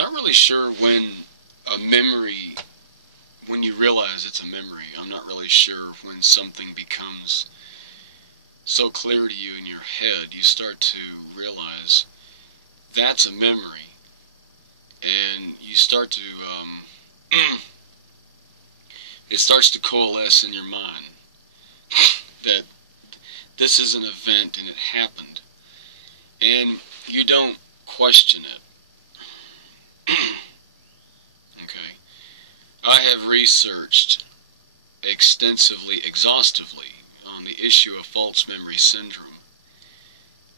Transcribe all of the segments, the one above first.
not really sure when a memory, when you realize it's a memory. I'm not really sure when something becomes so clear to you in your head, you start to realize that's a memory, and you start to, it starts to coalesce in your mind that this is an event and it happened, and you don't question it. Okay. I have researched extensively, exhaustively, on the issue of false memory syndrome,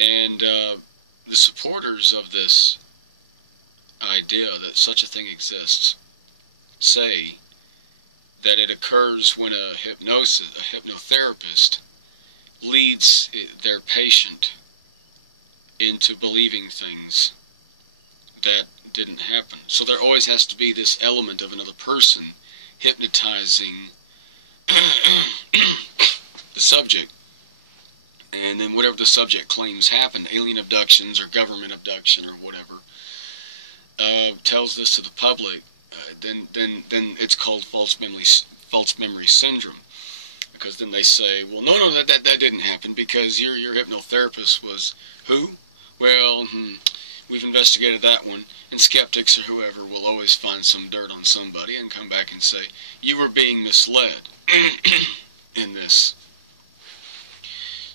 and the supporters of this idea that such a thing exists say that it occurs when a hypnotherapist leads their patient into believing things that didn't happen. So there always has to be this element of another person hypnotizing the subject, and then whatever the subject claims happened, alien abductions or government abduction or whatever, tells this to the public, then it's called false memory syndrome, because then they say, well, no, that didn't happen because your hypnotherapist was who? Well, we've investigated that one, and skeptics or whoever will always find some dirt on somebody and come back and say, you were being misled in this.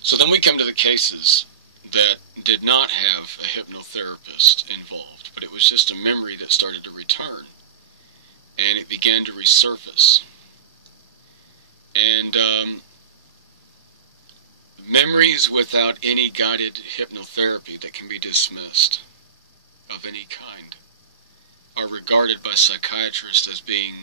So then we come to the cases that did not have a hypnotherapist involved, but it was just a memory that started to return, and it began to resurface. And memories without any guided hypnotherapy that can be dismissed of any kind are regarded by psychiatrists as being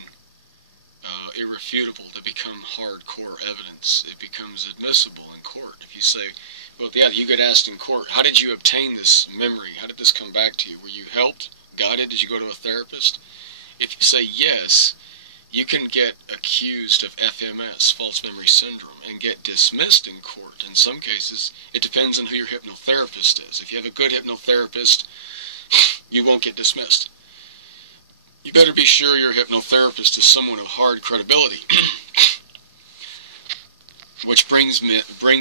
irrefutable. They become hardcore evidence. It becomes admissible in court. If you say, well, yeah, you get asked in court, how did you obtain this memory? How did this come back to you? Were you helped, guided? Did you go to a therapist? If you say yes, you can get accused of FMS, false memory syndrome, and get dismissed in court. In some cases, it depends on who your hypnotherapist is. If you have a good hypnotherapist, you won't get dismissed. You better be sure your hypnotherapist is someone of hard credibility. Which brings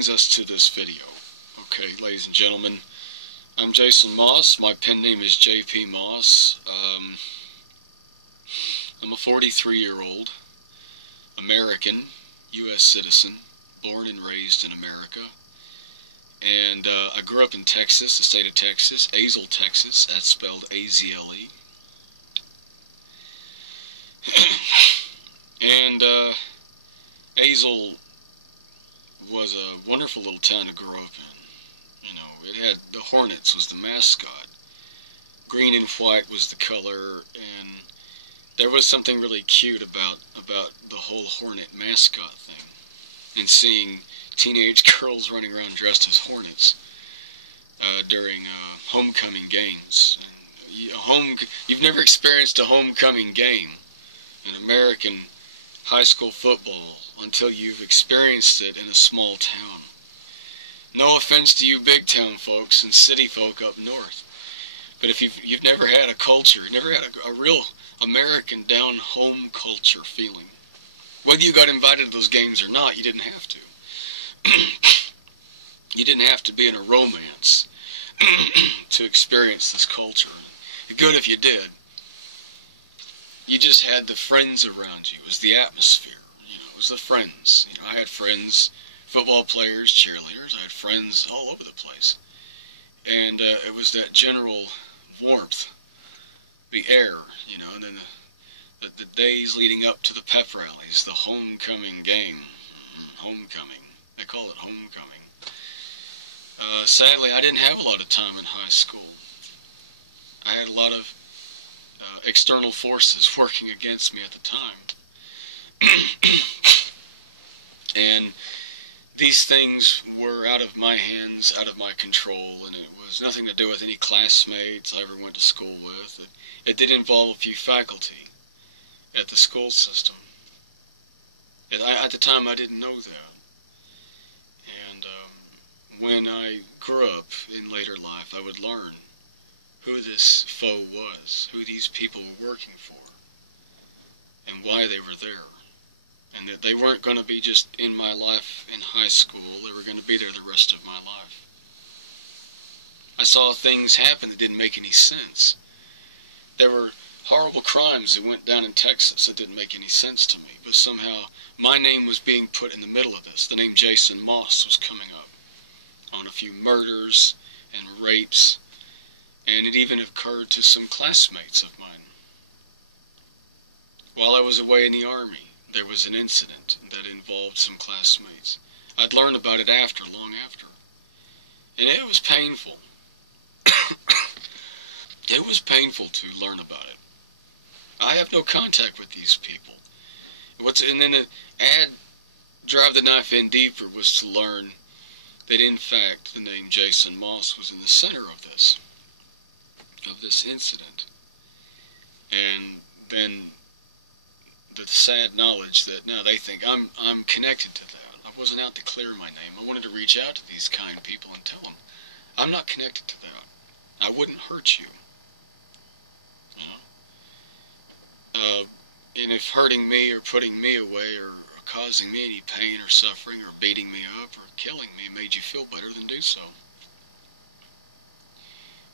us to this video. Okay, ladies and gentlemen, I'm Jason Moss. My pen name is JP Moss. I'm a 43-year-old American, U.S. citizen, born and raised in America. And I grew up in Texas, the state of Texas, Azle, Texas. That's spelled A-Z-L-E. And Azle was a wonderful little town to grow up in. You know, it had the Hornets was the mascot. Green and white was the color, and there was something really cute about the whole Hornet mascot thing, and seeing teenage girls running around dressed as Hornets during homecoming games. And you've never experienced a homecoming game in American high school football until you've experienced it in a small town. No offense to you big town folks and city folk up north, but if you've never had a culture, never had a real American down home culture feeling, whether you got invited to those games or not, you didn't have to. You didn't have to be in a romance to experience this culture. Good if you did. You just had the friends around you. It was the atmosphere. You know, it was the friends. You know, I had friends, football players, cheerleaders. I had friends all over the place. And it was that general warmth, the air, you know, and then the days leading up to the pep rallies, the homecoming game. Homecoming. They call it homecoming. Sadly, I didn't have a lot of time in high school. I had a lot of external forces working against me at the time. And these things were out of my hands, out of my control, and it was nothing to do with any classmates I ever went to school with. It did involve a few faculty at the school system. At the time, I didn't know that. And when I grew up in later life, I would learn who this foe was, who these people were working for, and why they were there. And that they weren't going to be just in my life in high school, they were going to be there the rest of my life. I saw things happen that didn't make any sense. There were horrible crimes that went down in Texas that didn't make any sense to me, but somehow my name was being put in the middle of this. The name Jason Moss was coming up on a few murders and rapes, and it even occurred to some classmates of mine. While I was away in the Army, there was an incident that involved some classmates. I'd learned about it long after. And it was painful. It was painful to learn about it. I have no contact with these people. And then to drive the knife in deeper was to learn that in fact the name Jason Moss was in the center of this incident. And then the sad knowledge that now they think I'm connected to that. I wasn't out to clear my name. I wanted to reach out to these kind people and tell them, I'm not connected to that. I wouldn't hurt you. And if hurting me or putting me away or causing me any pain or suffering or beating me up or killing me made you feel better, then do so.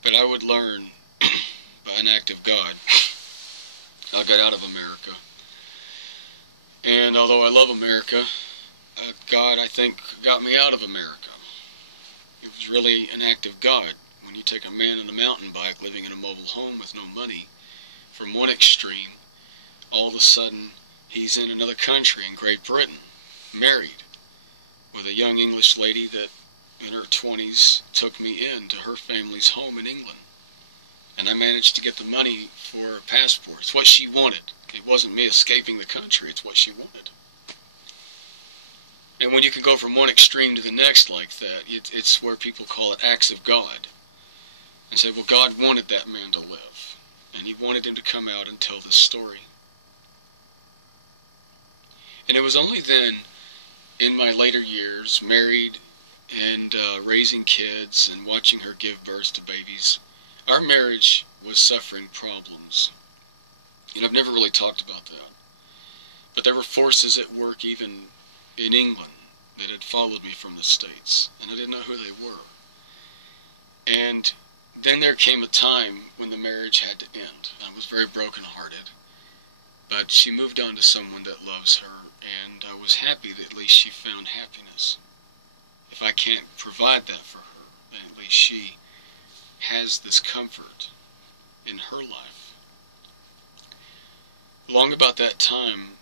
But I would learn by an act of God. I got out of America. And although I love America, God, I think, got me out of America. It was really an act of God. When you take a man on a mountain bike living in a mobile home with no money, from one extreme, all of a sudden he's in another country in Great Britain, married, with a young English lady that in her 20s took me into her family's home in England. And I managed to get the money for a passport. It's what she wanted. It wasn't me escaping the country, it's what she wanted. And when you can go from one extreme to the next like that, it's where people call it acts of God. And say, well, God wanted that man to live. And he wanted him to come out and tell this story. And it was only then, in my later years, married and raising kids and watching her give birth to babies, our marriage was suffering problems. And I've never really talked about that. But there were forces at work even in England that had followed me from the States, and I didn't know who they were. And then there came a time when the marriage had to end. I was very brokenhearted. But she moved on to someone that loves her, and I was happy that at least she found happiness. If I can't provide that for her, then at least she has this comfort in her life. Long about that time,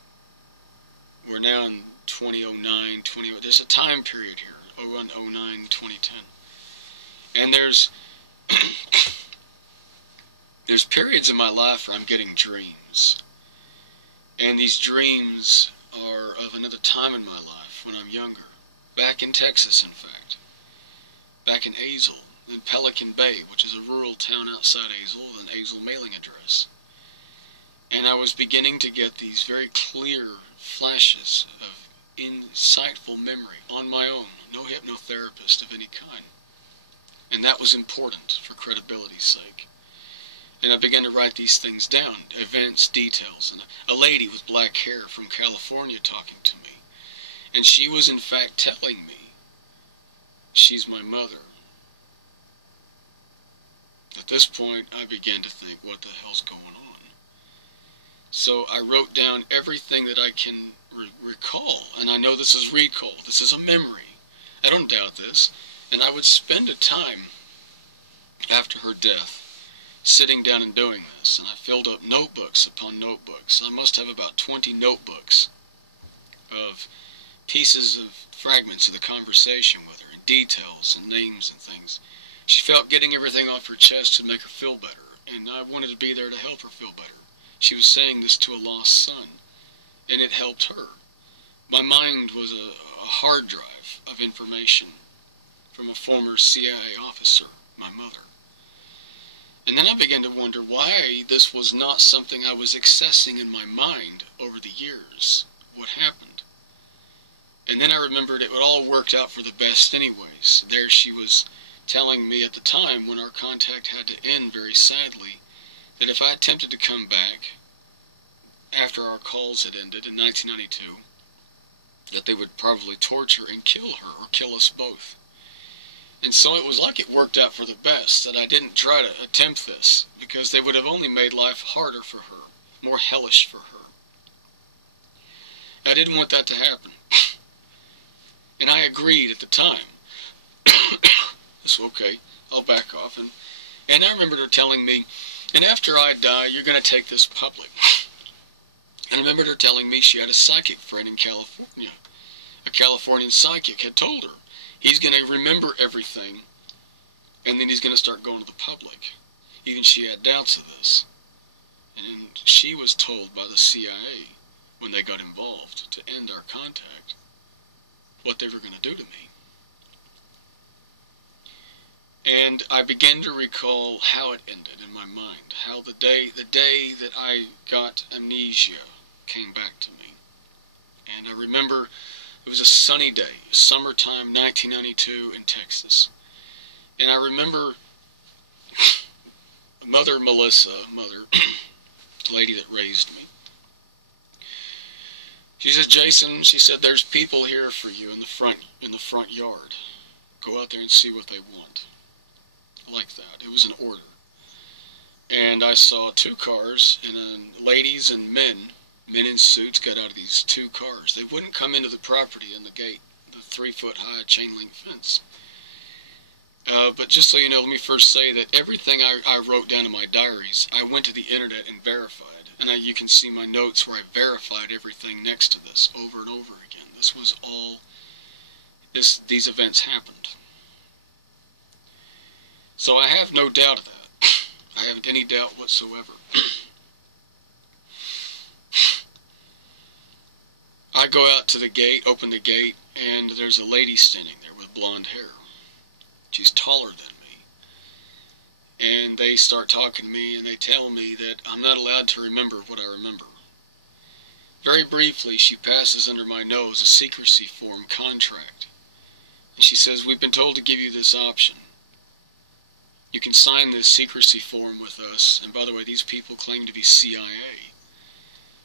we're now in 2009, there's a time period here, 01, 09, 2010. And there's periods in my life where I'm getting dreams. And these dreams are of another time in my life when I'm younger. Back in Texas, in fact. Back in Azle, in Pelican Bay, which is a rural town outside Azle with an Azle mailing address. And I was beginning to get these very clear flashes of insightful memory on my own. No hypnotherapist of any kind. And that was important for credibility's sake. And I began to write these things down, events, details. And a lady with black hair from California talking to me. And she was in fact telling me, she's my mother. At this point, I began to think, what the hell's going on? So I wrote down everything that I can recall. And I know this is recall. This is a memory. I don't doubt this. And I would spend a time after her death sitting down and doing this, and I filled up notebooks upon notebooks. I must have about 20 notebooks of pieces of fragments of the conversation with her, and details and names and things. She felt getting everything off her chest would make her feel better, and I wanted to be there to help her feel better. She was saying this to a lost son, and it helped her. My mind was a hard drive of information from a former CIA officer, my mother. And then I began to wonder why this was not something I was accessing in my mind over the years. What happened? And then I remembered it all worked out for the best anyways. There she was telling me at the time, when our contact had to end very sadly, that if I attempted to come back after our calls had ended in 1992, that they would probably torture and kill her, or kill us both. And so it was like it worked out for the best that I didn't try to attempt this, because they would have only made life harder for her, more hellish for her. I didn't want that to happen. And I agreed at the time. It's okay, I'll back off. And I remembered her telling me, and after I die, you're going to take this public. And I remembered her telling me she had a psychic friend in California. A Californian psychic had told her, he's going to remember everything, and then he's going to start going to the public. Even she had doubts of this. And she was told by the CIA, when they got involved, to end our contact, what they were going to do to me. And I began to recall how it ended in my mind, how the day that I got amnesia came back to me. And I remember it was a sunny day, summertime 1992 in Texas. And I remember Mother Melissa, the lady that raised me. She said, Jason, she said, there's people here for you in the front yard. Go out there and see what they want. Like that. It was an order. And I saw two cars, and ladies and men in suits got out of these two cars. They wouldn't come into the property in the gate, the 3-foot-high chain-link fence. But just so you know, let me first say that everything I wrote down in my diaries, I went to the internet and verified. And you can see my notes where I verified everything next to this over and over again. This was all, these events happened. So I have no doubt of that. I haven't any doubt whatsoever. I go out to the gate, open the gate, and there's a lady standing there with blonde hair. She's taller than me. And they start talking to me, and they tell me that I'm not allowed to remember what I remember. Very briefly, she passes under my nose a secrecy form contract. And she says, we've been told to give you this option. You can sign this secrecy form with us, and by the way, these people claim to be CIA.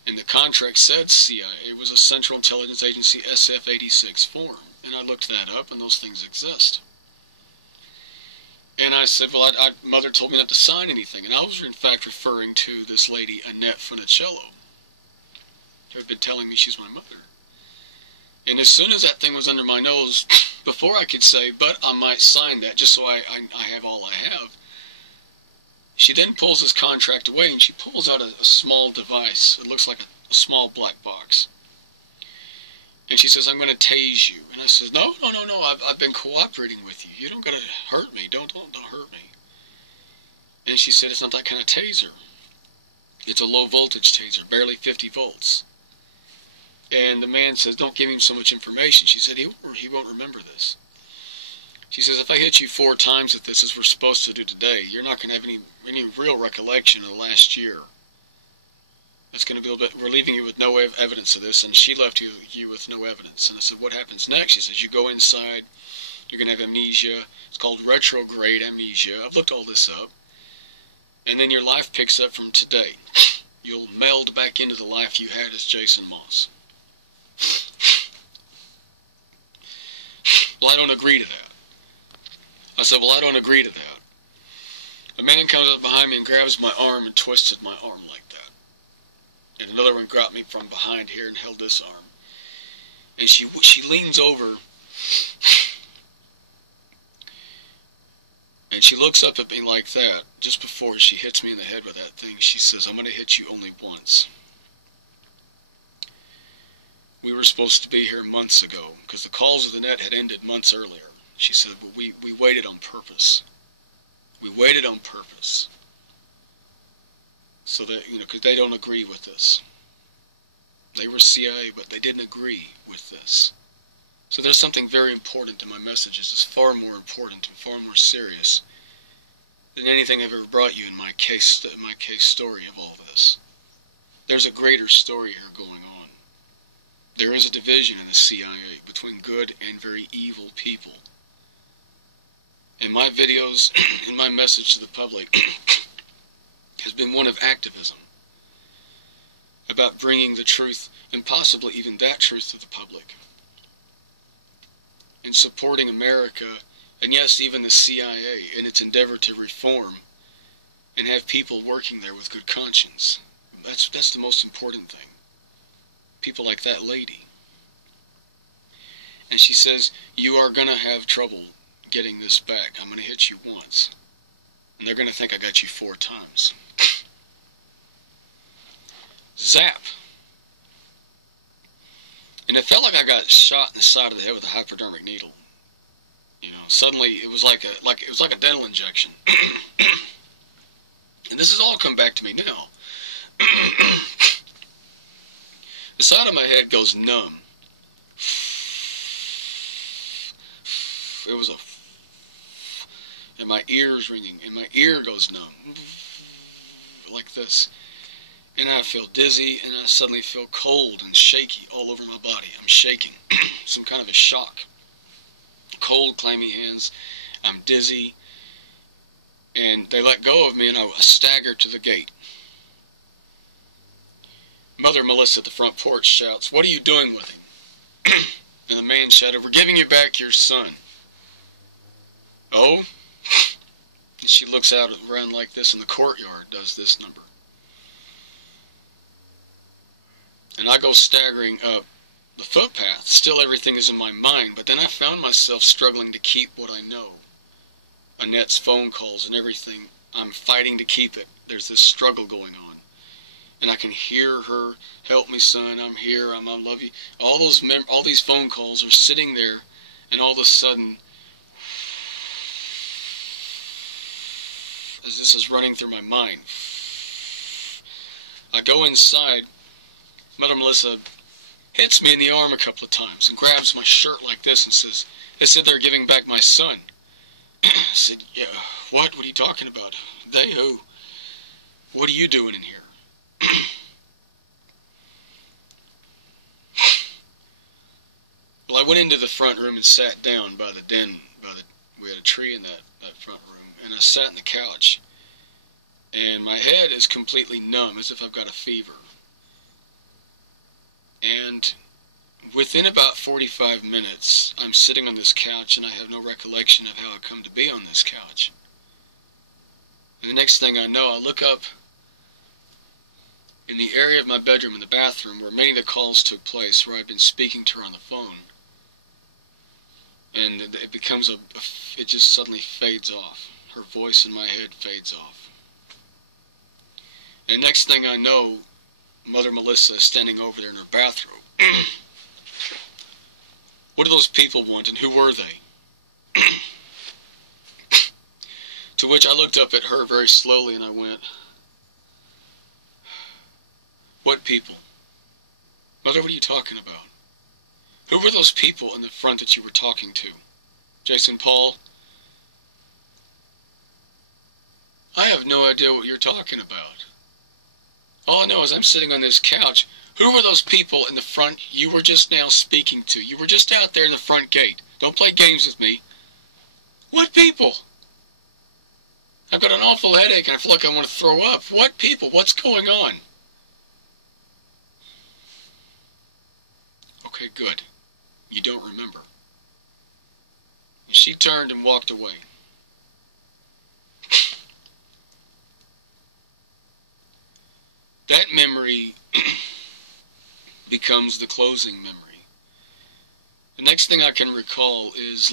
And the contract said CIA. It was a Central Intelligence Agency SF-86 form. And I looked that up, and those things exist. And I said, well, Mother told me not to sign anything. And I was, in fact, referring to this lady, Annette Funicello, who had been telling me she's my mother. And as soon as that thing was under my nose, before I could say, but I might sign that, just so I have all I have, she then pulls this contract away, and she pulls out a small device. It looks like a small black box. And she says, I'm going to tase you. And I says, no, I've been cooperating with you. You don't got to hurt me. Don't hurt me. And she said, it's not that kind of taser. It's a low voltage taser, barely 50 volts. And the man says, don't give him so much information. She said, he won't remember this. She says, if I hit you 4 times with this, as we're supposed to do today, you're not going to have any real recollection of the last year. It's going to be a little bit, we're leaving you with no evidence of this, and she left you with no evidence. And I said, what happens next? She says, you go inside, you're going to have amnesia. It's called retrograde amnesia. I've looked all this up. And then your life picks up from today. You'll meld back into the life you had as Jason Moss. Well, I don't agree to that. I said, well, I don't agree to that. A man comes up behind me and grabs my arm and twisted my arm like that. And another one grabbed me from behind here and held this arm. And she leans over, and she looks up at me like that. Just before she hits me in the head with that thing, she says, I'm going to hit you only once. We were supposed to be here months ago, because the calls of the net had ended months earlier. She said, but we waited on purpose. We waited on purpose. So that, because they don't agree with this. They were CIA, but they didn't agree with this. So there's something very important in my messages. It's far more important and far more serious than anything I've ever brought you in my case story of all this. There's a greater story here going on. There is a division in the CIA between good and very evil people. in my videos, in my message to the public, has been one of activism, about bringing the truth, and possibly even that truth, to the public, and supporting America, and yes, even the CIA, in its endeavor to reform and have people working there with good conscience. That's the most important thing. People like that lady. And she says, you are going to have trouble getting this back. I'm going to hit you once. And they're going to think I got you 4 times. Zap. And it felt like I got shot in the side of the head with a hypodermic needle. You know, suddenly it was like a dental injection. And this has all come back to me now. The side of my head goes numb. It was and my ear's ringing, and my ear goes numb, like this. And I feel dizzy, and I suddenly feel cold and shaky all over my body. I'm shaking, some kind of a shock. Cold, clammy hands. I'm dizzy, and they let go of me, and I stagger to the gate. Mother Melissa at the front porch shouts, "What are you doing with him?" And the man shouted, "We're giving you back your son." Oh? And she looks out around like this in the courtyard, does this number. And I go staggering up the footpath. Still everything is in my mind, but then I found myself struggling to keep what I know. Annette's phone calls and everything. I'm fighting to keep it. There's this struggle going on. And I can hear her, "Help me, son, I'm here, I love you." All these phone calls are sitting there, and all of a sudden, as this is running through my mind, I go inside. Mother Melissa hits me in the arm a couple of times and grabs my shirt like this and says, "They said they're giving back my son." I said, "Yeah, what? What are you talking about? They who? What are you doing in here?" Well, I went into the front room and sat down by the den. We had a tree in that front room, and I sat in the couch. And my head is completely numb, as if I've got a fever. And within about 45 minutes, I'm sitting on this couch, and I have no recollection of how I come to be on this couch. And the next thing I know, I look up in the area of my bedroom, in the bathroom, where many of the calls took place, where I'd been speaking to her on the phone. And it becomes it just suddenly fades off. Her voice in my head fades off. And next thing I know, Mother Melissa is standing over there in her bathrobe. What do those people want, and who were they? To which I looked up at her very slowly, and I went, "What people? Mother, what are you talking about? Who were those people in the front that you were talking to? Jason Paul? I have no idea what you're talking about. All I know is I'm sitting on this couch. Who were those people in the front you were just now speaking to? You were just out there in the front gate. Don't play games with me." "What people? I've got an awful headache and I feel like I want to throw up. What people? What's going on?" "Okay, good. You don't remember." And she turned and walked away. That memory becomes the closing memory. The next thing I can recall is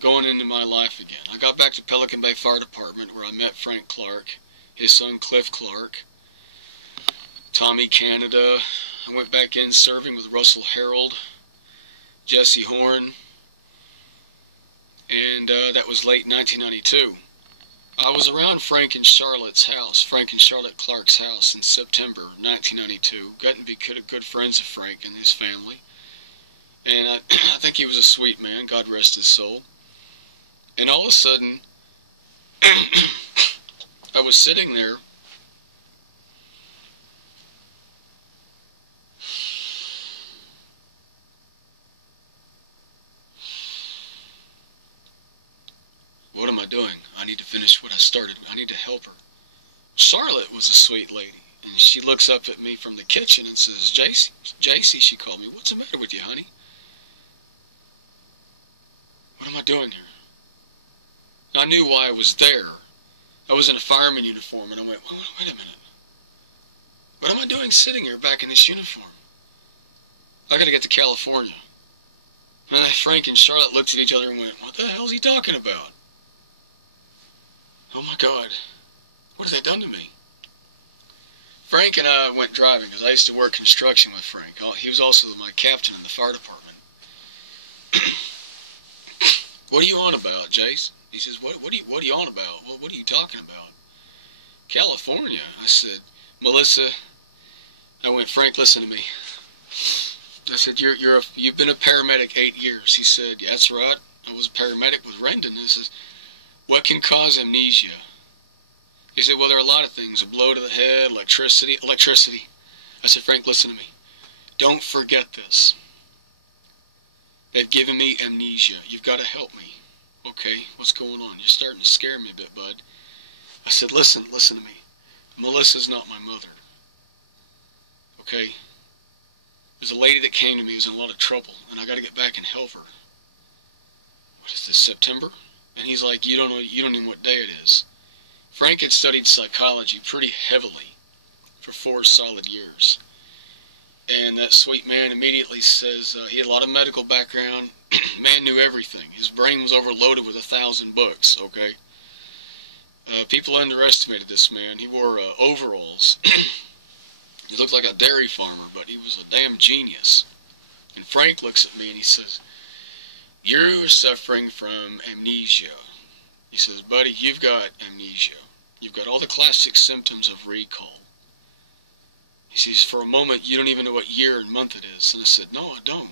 going into my life again. I got back to Pelican Bay Fire Department, where I met Frank Clark, his son Cliff Clark, Tommy Canada. I went back in serving with Russell Harold, Jesse Horn, and that was late 1992. I was around Frank and Charlotte Clark's house in September 1992. Got to be good friends of Frank and his family. And I think he was a sweet man, God rest his soul. And all of a sudden, I was sitting there, what am I doing? finish what I started. I need to help her. Charlotte was a sweet lady, and she looks up at me from the kitchen and says, JC, she called me, what's the matter with you, honey? What am I doing here? I knew why I was there. I was in a fireman uniform, and I went, wait a minute. What am I doing sitting here back in this uniform? I gotta get to California. And then Frank and Charlotte looked at each other and went, what the hell is he talking about? Oh my God, what have they done to me? Frank and I went driving, because I used to work construction with Frank. He was also my captain in the fire department. What are you on about, Jace? He says, what are you on about? What are you talking about? California. I said, Melissa. I went, Frank, listen to me. I said, you've been a paramedic 8 years. He said, yeah, that's right. I was a paramedic with Rendon. He says, what can cause amnesia? He said, well, there are a lot of things. A blow to the head, electricity. I said, Frank, listen to me. Don't forget this. They've given me amnesia. You've got to help me. Okay, what's going on? You're starting to scare me a bit, bud. I said, listen to me. Melissa's not my mother. Okay? There's a lady that came to me who's in a lot of trouble, and I got to get back and help her. What is this, September? And he's like, you don't even know what day it is. Frank had studied psychology pretty heavily for 4 solid years. And that sweet man immediately says, he had a lot of medical background. Man knew everything. His brain was overloaded with 1,000 books, okay? People underestimated this man. He wore overalls. He looked like a dairy farmer, but he was a damn genius. And Frank looks at me and he says, you're suffering from amnesia. He says, buddy, you've got amnesia. You've got all the classic symptoms of recall. He says, for a moment, you don't even know what year and month it is. And I said, no, I don't.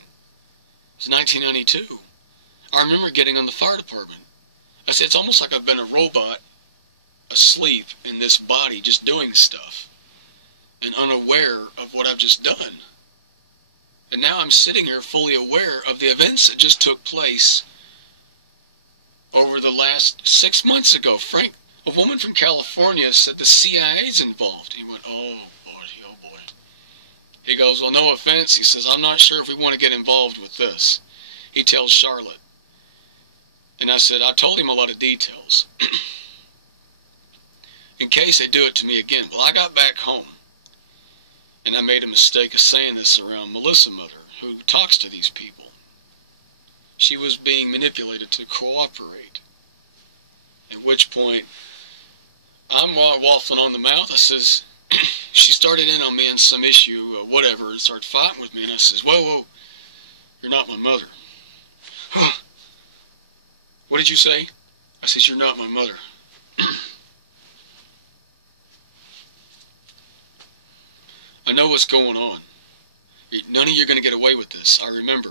It's 1992. I remember getting on the fire department. I said, it's almost like I've been a robot asleep in this body just doing stuff and unaware of what I've just done. And now I'm sitting here fully aware of the events that just took place over the last 6 months ago. Frank, a woman from California said the CIA's involved. He went, oh boy. He goes, well, no offense. He says, I'm not sure if we want to get involved with this. He tells Charlotte. And I said, I told him a lot of details. In case they do it to me again. Well, I got back home. And I made a mistake of saying this around Melissa Mother, who talks to these people. She was being manipulated to cooperate. At which point, I'm waffling on the mouth. I says, she started in on me on some issue, whatever, and started fighting with me. And I says, whoa, you're not my mother. Huh? What did you say? I says, you're not my mother. I know what's going on. None of you are going to get away with this. I remember.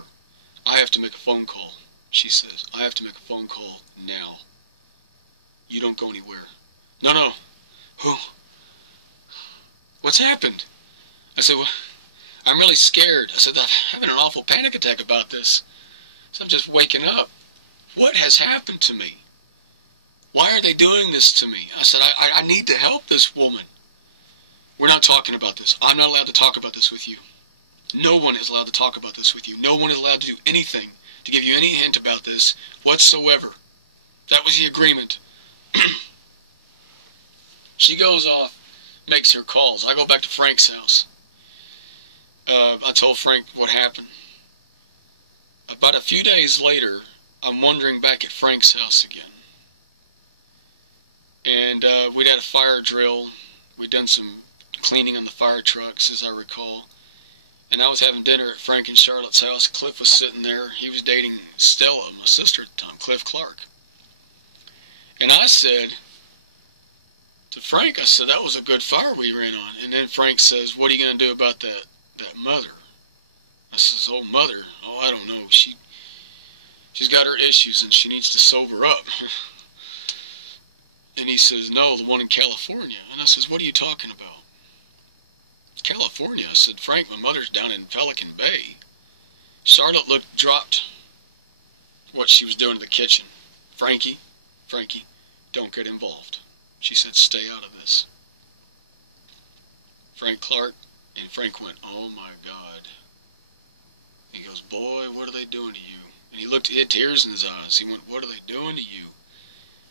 I have to make a phone call, she says. I have to make a phone call now. You don't go anywhere. No. Who? What's happened? I said, well, I'm really scared. I said, I'm having an awful panic attack about this. So I'm just waking up. What has happened to me? Why are they doing this to me? I said, I need to help this woman. We're not talking about this. I'm not allowed to talk about this with you. No one is allowed to talk about this with you. No one is allowed to do anything to give you any hint about this whatsoever. That was the agreement. She goes off, makes her calls. I go back to Frank's house. I told Frank what happened. About a few days later, I'm wandering back at Frank's house again. And we'd had a fire drill. We'd done some cleaning on the fire trucks, as I recall. And I was having dinner at Frank and Charlotte's house. Cliff was sitting there. He was dating Stella, my sister at the time, Cliff Clark. And I said to Frank, I said, that was a good fire we ran on. And then Frank says, what are you going to do about that mother? I says, oh, mother? Oh, I don't know. She's got her issues and she needs to sober up. And he says, no, the one in California. And I says, what are you talking about? California. I said, Frank, my mother's down in Pelican Bay. Charlotte dropped what she was doing in the kitchen. Frankie, don't get involved. She said, stay out of this. Frank Clark, and Frank went, oh my God. He goes, boy, what are they doing to you? And he had tears in his eyes. He went, what are they doing to you?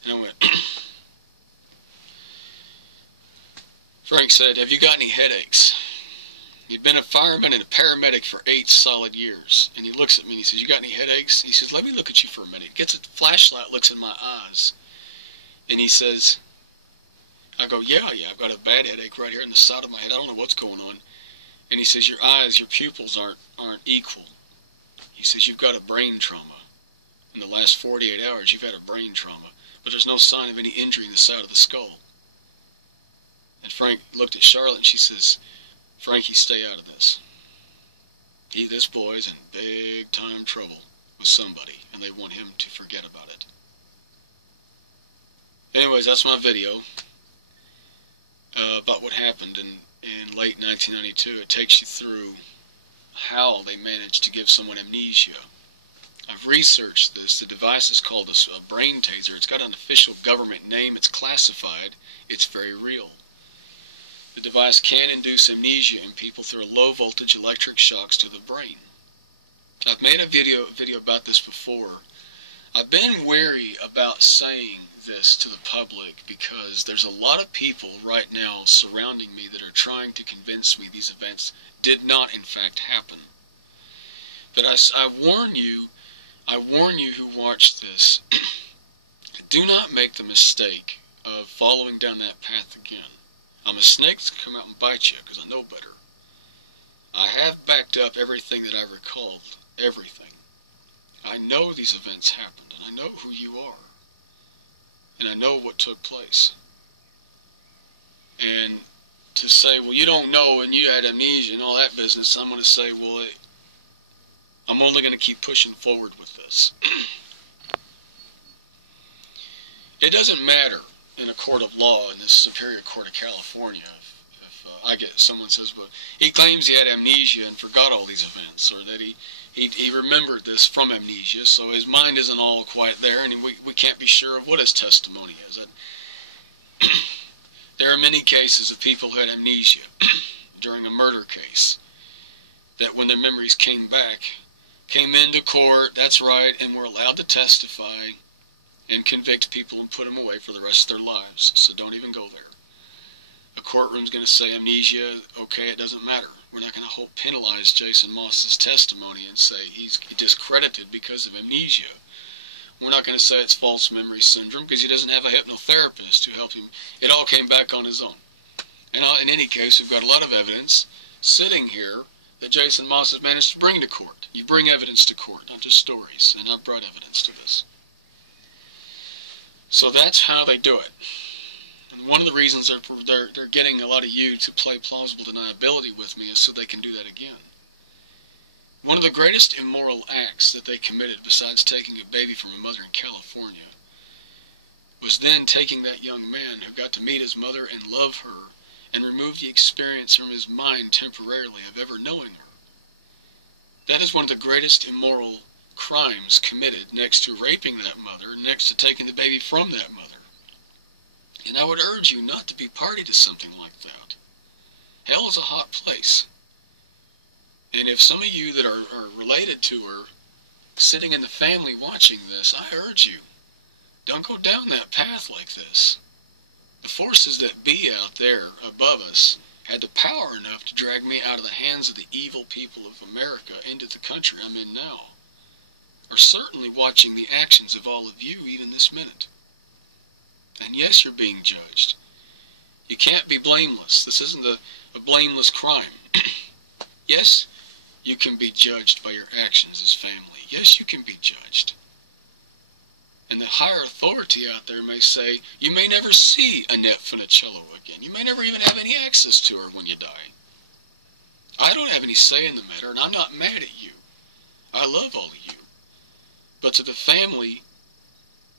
And I went, Frank said, have you got any headaches? He'd been a fireman and a paramedic for 8 solid years. And he looks at me and he says, you got any headaches? He says, let me look at you for a minute. He gets a flashlight, looks in my eyes. And he says, I go, yeah, I've got a bad headache right here in the side of my head. I don't know what's going on. And he says, your eyes, your pupils aren't equal. He says, you've got a brain trauma. In the last 48 hours, you've had a brain trauma. But there's no sign of any injury in the side of the skull. And Frank looked at Charlotte and she says, Frankie, stay out of this. This boy's in big time trouble with somebody, and they want him to forget about it. Anyways, that's my video about what happened in late 1992. It takes you through how they managed to give someone amnesia. I've researched this. The device is called a brain taser. It's got an official government name. It's classified. It's very real. The device can induce amnesia in people through low voltage electric shocks to the brain. I've made a video about this before. I've been wary about saying this to the public because there's a lot of people right now surrounding me that are trying to convince me these events did not in fact happen. But I warn you who watch this, do not make the mistake of following down that path again. I'm a snake that's come out and bite you because I know better. I have backed up everything that I recalled, everything. I know these events happened, and I know who you are, and I know what took place. And to say, well, you don't know and you had amnesia and all that business, I'm going to say, well, I'm only going to keep pushing forward with this. It doesn't matter in a court of law in the Superior Court of California if I get someone says, well, he claims he had amnesia and forgot all these events, or that he remembered this from amnesia, so his mind isn't all quite there, and we can't be sure of what his testimony is. There are many cases of people who had amnesia during a murder case that when their memories came into court, that's right, and were allowed to testify and convict people and put them away for the rest of their lives. So don't even go there. A courtroom's going to say amnesia, okay, it doesn't matter. We're not going to penalize Jason Moss's testimony and say he's discredited because of amnesia. We're not going to say it's false memory syndrome because he doesn't have a hypnotherapist to help him. It all came back on his own. And in any case, we've got a lot of evidence sitting here that Jason Moss has managed to bring to court. You bring evidence to court, not just stories, and I've brought evidence to this. So that's how they do it. And one of the reasons they're getting a lot of you to play plausible deniability with me is so they can do that again. One of the greatest immoral acts that they committed, besides taking a baby from a mother in California, was then taking that young man who got to meet his mother and love her and remove the experience from his mind temporarily of ever knowing her. That is one of the greatest immoral crimes committed, next to raping that mother, next to taking the baby from that mother. And I would urge you not to be party to something like that. Hell is a hot place. And if some of you that are related to her, sitting in the family watching this, I urge you, don't go down that path like this. The forces that be out there above us had the power enough to drag me out of the hands of the evil people of America into the country I'm in now, are certainly watching the actions of all of you even this minute. And yes, you're being judged. You can't be blameless. This isn't a blameless crime. Yes, you can be judged by your actions as family. Yes, you can be judged. And the higher authority out there may say, you may never see Annette Funicello again. You may never even have any access to her when you die. I don't have any say in the matter, and I'm not mad at you. I love all of you. But to the family,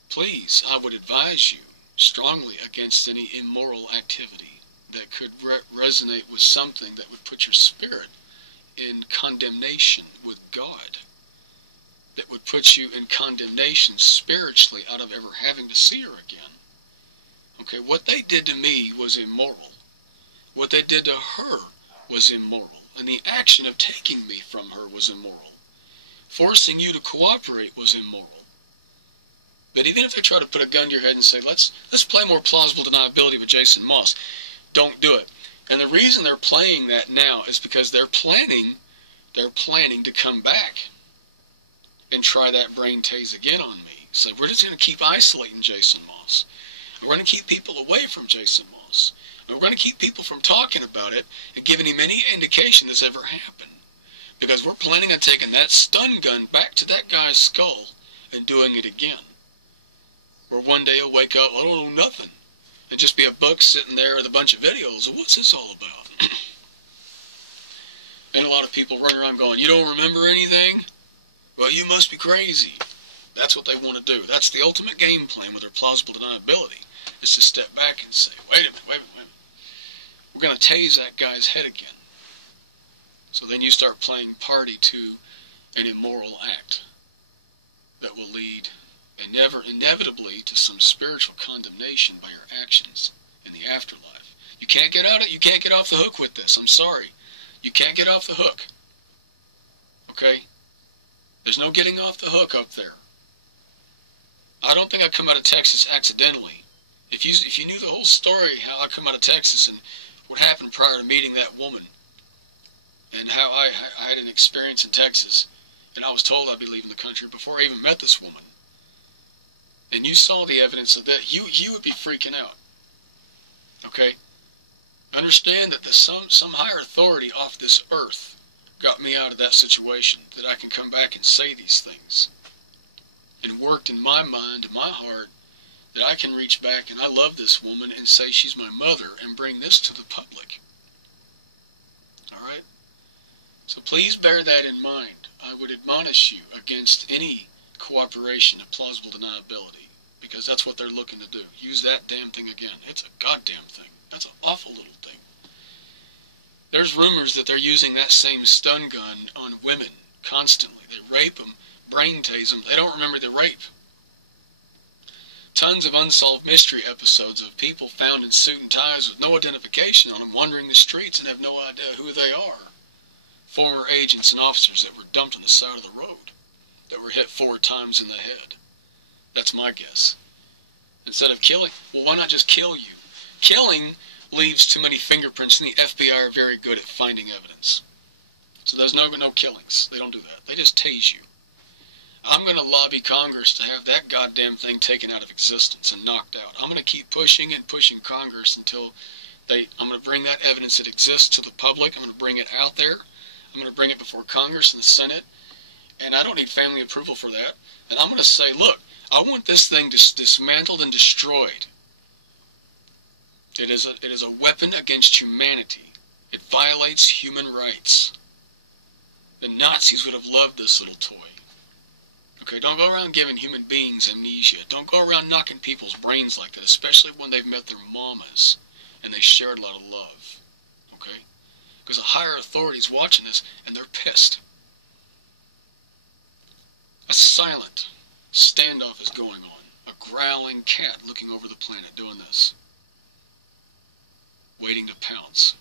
please, I would advise you strongly against any immoral activity that could resonate with something that would put your spirit in condemnation with God, that would put you in condemnation spiritually out of ever having to see her again. Okay, what they did to me was immoral. What they did to her was immoral. And the action of taking me from her was immoral. Forcing you to cooperate was immoral. But even if they try to put a gun to your head and say, let's play more plausible deniability with Jason Moss, don't do it. And the reason they're playing that now is because they're planning to come back and try that brain tase again on me. So we're just going to keep isolating Jason Moss. And we're going to keep people away from Jason Moss. And we're going to keep people from talking about it and giving him any indication this ever happened. Because we're planning on taking that stun gun back to that guy's skull and doing it again. Where one day he'll wake up, I don't know nothing. And just be a book sitting there with a bunch of videos. What's this all about? And a lot of people run around going, you don't remember anything? Well, you must be crazy. That's what they want to do. That's the ultimate game plan with their plausible deniability. Is to step back and say, wait a minute. We're going to tase that guy's head again. So then you start playing party to an immoral act that will lead inevitably to some spiritual condemnation by your actions in the afterlife. You can't get out of it. You can't get off the hook with this. I'm sorry. You can't get off the hook. Okay? There's no getting off the hook up there. I don't think I come out of Texas accidentally. If you knew the whole story, how I come out of Texas and what happened prior to meeting that woman, and how I had an experience in Texas, and I was told I'd be leaving the country before I even met this woman, and you saw the evidence of that, you would be freaking out. Okay? Understand that some higher authority off this earth got me out of that situation, that I can come back and say these things. And worked in my mind, my heart, that I can reach back and I love this woman and say she's my mother and bring this to the public. Alright? So please bear that in mind. I would admonish you against any cooperation of plausible deniability, because that's what they're looking to do. Use that damn thing again. It's a goddamn thing. That's an awful little thing. There's rumors that they're using that same stun gun on women constantly. They rape them, brain tase them. They don't remember the rape. Tons of unsolved mystery episodes of people found in suit and ties with no identification on them wandering the streets and have no idea who they are. Former agents and officers that were dumped on the side of the road, that were hit 4 times in the head. That's my guess. Instead of killing, well, why not just kill you? Killing leaves too many fingerprints, and the FBI are very good at finding evidence. So there's no killings. They don't do that. They just tase you. I'm going to lobby Congress to have that goddamn thing taken out of existence and knocked out. I'm going to keep pushing and pushing Congress until I'm going to bring that evidence that exists to the public. I'm going to bring it out there. I'm going to bring it before Congress and the Senate. And I don't need family approval for that. And I'm going to say, look, I want this thing dismantled and destroyed. It is a weapon against humanity. It violates human rights. The Nazis would have loved this little toy. Okay, don't go around giving human beings amnesia. Don't go around knocking people's brains like that, especially when they've met their mamas and they shared a lot of love. Okay? Because a higher authority's watching this and they're pissed. A silent standoff is going on. A growling cat looking over the planet doing this. Waiting to pounce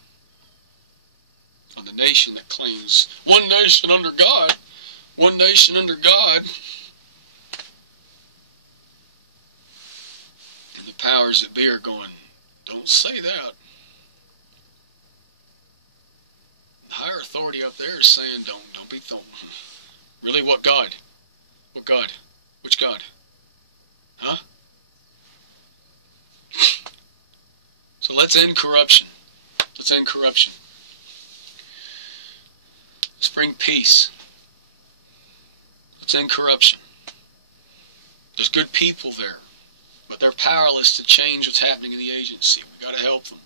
on the nation that claims one nation under God. One nation under God. And the powers that be are going, don't say that. The higher authority up there is saying, don't be thrown. Really, what God? What God? Which God? Huh? So let's end corruption. Let's end corruption. Let's bring peace. Let's end corruption. There's good people there, but they're powerless to change what's happening in the agency. We've got to help them.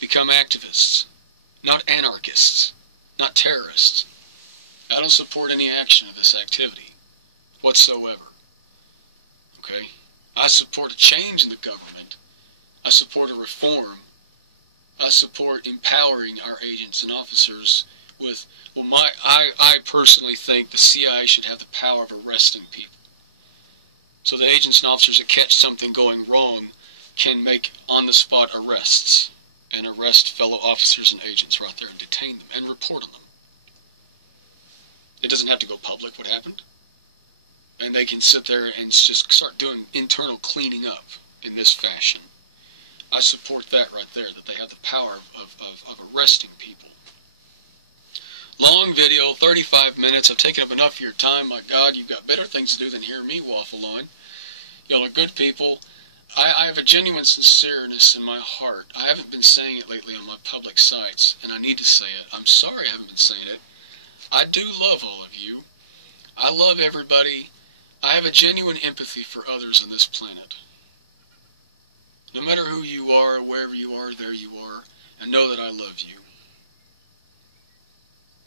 Become activists, not anarchists, not terrorists. I don't support any action of this activity whatsoever. Okay? I support a change in the government. I support a reform. I support empowering our agents and officers with, well, I personally think the CIA should have the power of arresting people. So the agents and officers that catch something going wrong can make on-the-spot arrests and arrest fellow officers and agents right there and detain them and report on them. It doesn't have to go public what happened. And they can sit there and just start doing internal cleaning up in this fashion. I support that right there, that they have the power of arresting people. Long video, 35 minutes. I've taken up enough of your time. My God, you've got better things to do than hear me waffle on. Y'all are good people. I have a genuine sincereness in my heart. I haven't been saying it lately on my public sites, and I need to say it. I'm sorry I haven't been saying it. I do love all of you. I love everybody. I have a genuine empathy for others on this planet. No matter who you are, wherever you are, there you are, and know that I love you.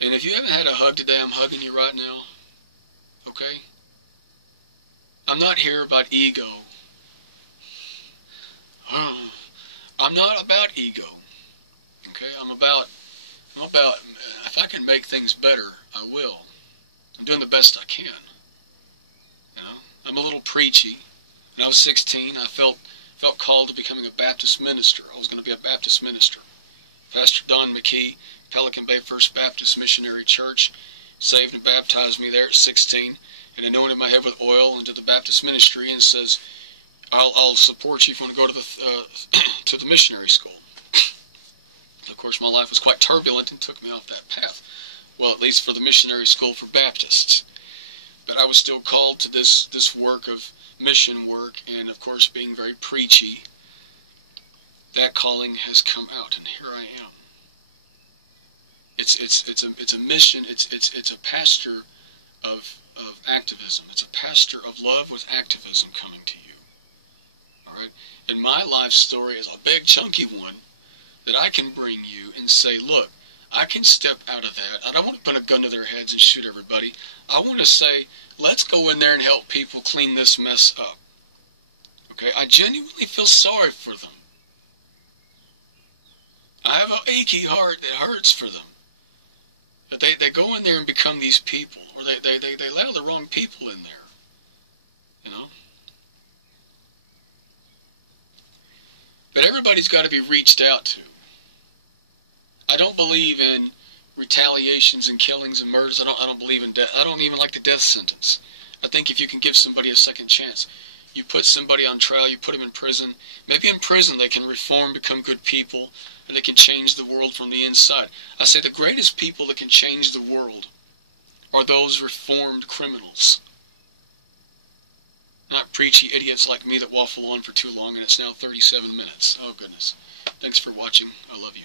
And if you haven't had a hug today, I'm hugging you right now. Okay? I'm not here about ego. I'm not about ego. Okay? I'm about, if I can make things better, I will. I'm doing the best I can. You know? I'm a little preachy. When I was 16, I felt called to becoming a Baptist minister. I was going to be a Baptist minister. Pastor Don McKee, Pelican Bay First Baptist Missionary Church, saved and baptized me there at 16, and anointed my head with oil into the Baptist ministry, and says, I'll support you if you want to go to the missionary school. Of course, my life was quite turbulent and took me off that path. Well, at least for the missionary school for Baptists. But I was still called to this work of mission work, and of course being very preachy, that calling has come out, and here I am. It's a mission. It's a pasture of activism. It's a pasture of love with activism coming to you. All right, and my life story is a big chunky one that I can bring you and say, look, I can step out of that. I don't want to put a gun to their heads and shoot everybody. I want to say, let's go in there and help people clean this mess up. Okay, I genuinely feel sorry for them. I have an achy heart that hurts for them. But they go in there and become these people, or they allow the wrong people in there. You know? But everybody's got to be reached out to. I don't believe in retaliations and killings and murders. I don't believe in death. I don't even like the death sentence. I think if you can give somebody a second chance, you put somebody on trial, you put them in prison. Maybe in prison they can reform, become good people, and they can change the world from the inside. I say the greatest people that can change the world are those reformed criminals. Not preachy idiots like me that waffle on for too long, and it's now 37 minutes. Oh, goodness. Thanks for watching. I love you.